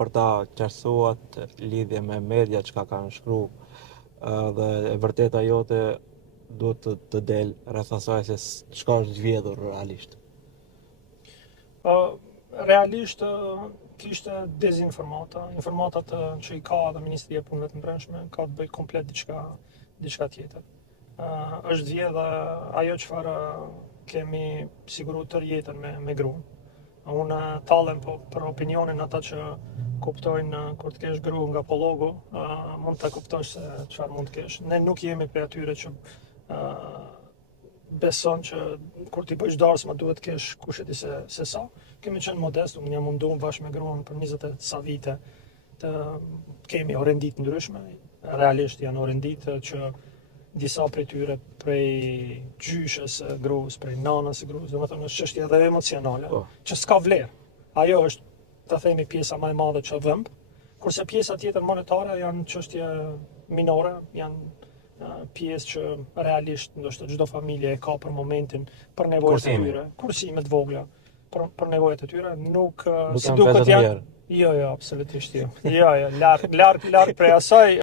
për ta qartësuar lidhje me media çka kanë shkruar dhe e vërteta jote duhet të del rreth asaj se çka është zgjedhur realisht. Realisht kishte dezinformata, informatat që i ka dhe Ministria e Punëve të Brendshme ka të bëjë komplet diçka tjetër. Është zgjedhë ajo çfarë kemi siguru tërë jetën me gruan. Unë tallem për opinionin ata që kuptojnë kur të kesh gru nga pollogu, mund ta kuptosh se çfarë mund të kesh. Ne nuk jemi prej atyre që beson që kur ti bësh darsma duhet të kesh kush e di se sa. Kemi qenë modest, unë jam munduar bashkë me gruan për 20 e sa vite të kemi orendit ndryshme. Realisht janë orendit që disa prej tyre prej gjyshës gruas, prej nanës së gruas, domethënë është çështje edhe emocionale, që s'ka vlerë. Ajo është, ta themi, pjesa më e madhe që vëmb, kurse pjesa tjetër monetare janë çështje minore, janë pjesë që realisht ndoshta çdo familje e ka për momentin, për nevojat e tyre, kursime të vogla, për nevojat e tyre, nuk si duket janë. Jo, absolutisht jo. Jo, larg prej asaj.